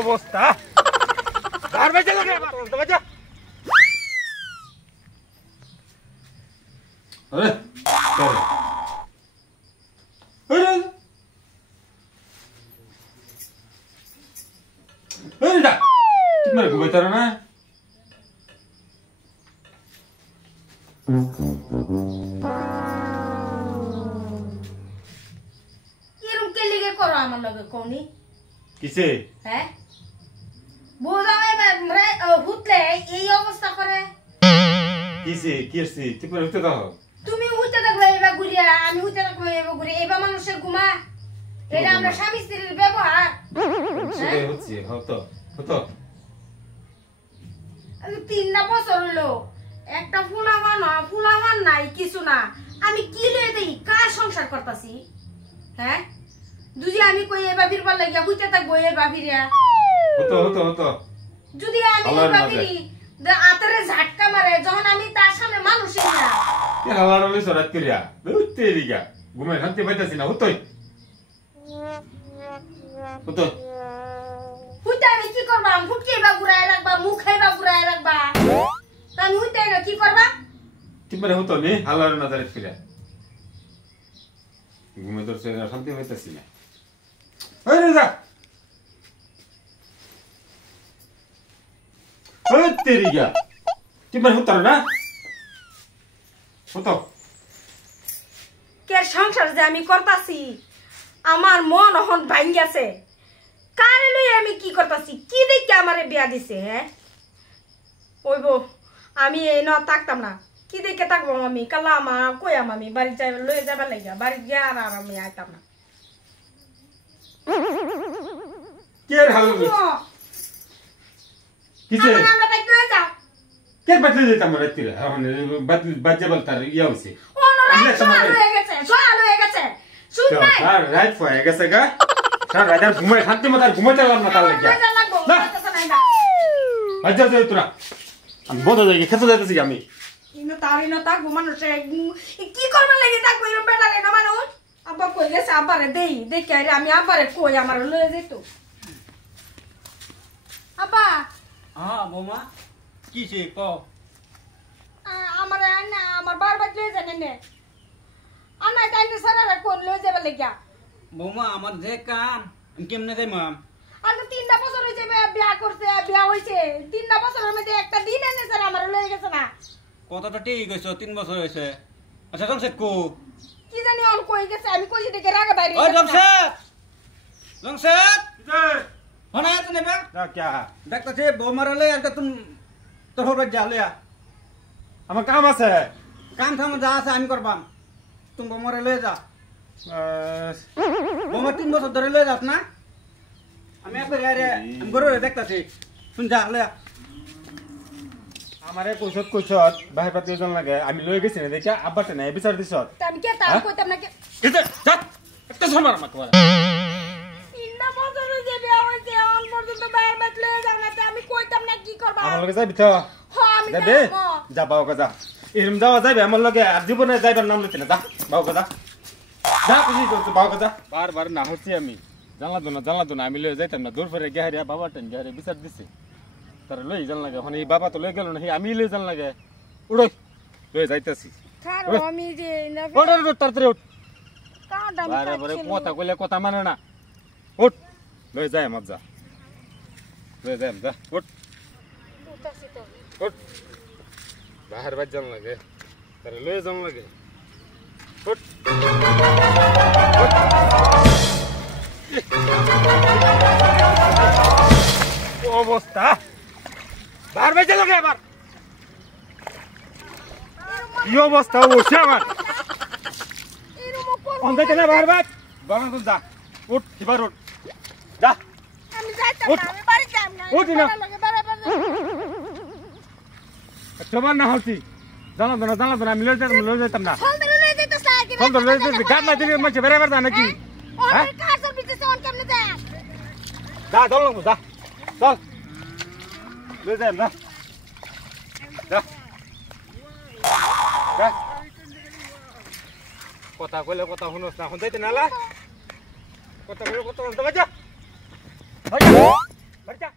অবস্থা আর বেঁচে গেল তো বাচ্চা আরে আরে যা তুমি ঘুমাইতে না এরকম কে লিগে করো আমার লগে কোনি কিসে হ্যাঁ বোঝাবে হুতলে এই অবস্থা করে কিসে কিসে তুমি উঠতে দাও তুমি হুতে দেখবে এবার ঘুরিয়া আমি হুতে দেখবে এবার ঘুরে এবার মানুষের ঘুমা এটা আমরা স্বামী স্ত্রীর ব্যবহার সেটাই হচ্ছে হতো হতো 3 বছর হলো একটা ফুলামান নাই কিছু না আমি কি লয়ে দেই কার সংসার করতাছি হ্যাঁ যদি আমি কই এবার বিরবার লাগিয়া হুতে থাকবো এবার বিরিয়া হতো হতো হতো যদি আমি এবার বিরি আতরে ঝাটকা মারে যখন আমি তার সামনে মানুষই না এ হালার হলে সরাত করিয়া উঠতে দিগা ঘুমাই শান্তি পাইতাছি না হতোই হতো হুতে আমি কি করবা ফুটকে এবার ঘুরায় রাখবা মুখ খাইবা ঘুরায় রাখবা আমি হুতে না কি করবা তুমি হতো নি হালার নজরে করিয়া ঘুমে তোর শান্তি পাইতাছি না আরে যা ওই তেরিগা তুমি হতো না হতো কে সংসার যে আমি করতাছি আমার মন এখন ভাঙ্গিয়াছে কারে লই আমি কি করতাছি কি দেখে আমারে বিয়া দিছে হ্যাঁ ওইবো আমি এই ন থাকতাম না কি দেখে থাকবো আমি কালা আমা কই আমি বাড়ি যাই লই যাবার লাগিয়া বাড়ি গিয়া আর আমি আইতাম না কে হাল কিসে আমরা বাইক লই যাও কে বাতলে যেতাম রাত্রিরে এখন বাজে বলতার ইয়া হইছে সকাল হয়ে গেছে শুন নাই স্যার রাইট হয়ে গেছে গা স্যার রাজার ঘুমাই শান্তি মতো ঘুমাইতে পারলাম না তার লাগিয়া বাজা যাই তোরা আমি বন্ধ যাই খেতে যাইতেছি আমি ইনো থাকবো মানুষে কি করবার লাগে থাকবো এরকম বেটারে না মানুষ আব্বা কই গেছে আব্বারে দেই দেখে আমি আব্বারে কই আমার লয়ে যেত আব্বা হ্যাঁ বৌমা কি সে ক আমার না আমার বারবার লয়ে যান নে আনা তাইনে সারা কোন লয়ে যাবে লাগিয়া বৌমা আমার যে কাম আমি কেমনে যাই মাম আর 3টা বছর হইছে বিয়া করতে বিয়া হইছে 3টা বছরের মধ্যে একটা দিন এনে স্যার আমার লয়ে গেছে না কতটা ঠিক হয়েছে 3 বছর হয়েছে আচ্ছা জমশেদ কো কি জানি অল কই গেছে আমি কইছি দেখে রাগে বাইরে ওই জমশেদ জমশেদ হনা তো নেবে যা क्या ডাক্তার সে বৌমার লই আর তুই তোর হবে যা লইয়া আমার কাম আছে কাম থাম যা আছে আমি করবাম তুমি বৌমার লই যা বৌমা 3 বছর ধরে লই যাস না আমি একবার আরে আমি গরু দেখতাছি শুন যা লইয়া আমারে কইছত বাহির পাতি ওজন লাগে আমি লই গেছি না দেখা আব্বাতে নাই বিচার দিছত আমি কে তা কইতাম না কে এতে যা একটা সময় আমাকে বল ইন্না বছরে যে বিয়া হইছে অন পর্যন্ত বাইরে বাইরে লয়ে যাও না আমি কইতাম না কি করবা আমার লগে যাবি তো হ্যাঁ আমি যাবে যা বাও যা এরম যাওয়া যাবে আমার লগে আর জীবনে যাইবার নাম লইতে না যা বাও যা যা খুশি করতে বাও যা বারবার না হচ্ছি আমি জানলা দোনা আমি লয়ে যাইতাম না দূর পরে গেহারিয়া বাবা টেন গেহারে বিচার দিছে তার লই জান লাগে এখন এই বাবা তো লই গেল না আমি লই জান লাগে উড়ই লই যাইতাছি খারো আমি যে না ওড় তাড়াতাড়ি উঠ কাঁটা বারে বারে কথা কইলে কথা মানে না উঠ লই যাই আমার যা লই যাই যা উঠ উঠতাছি তো উঠ বাহির বাজ জান লাগে তারে লই জান লাগে উঠ অবস্থা বাহির বাজ জান লাগে আবার কি অবস্থা ওছে আমার অন্দাইতে না বাহির বাজ বাবা তুই যা উঠ এবার উঠ যা আমি যাইতাম উঠ। না আমি বাড়ি যাম না উঠ না। বারবার তোমার না হচ্ছি জানা তো না আমি লই যেতাম না ফল ধরে লয়ে যাইতাছ না কি ফোন তো লই যেতে গাত না দিলে মাঝে বেড়াবার যা নাকি হ্যাঁ ওর কার সার্ভিস অন কেমনে যায় যা চল যা চল লই যাই না যা যা কথা কইলে কথা শুনোস না শুনতে নালা কত বলতো বাজা বাজা বাজা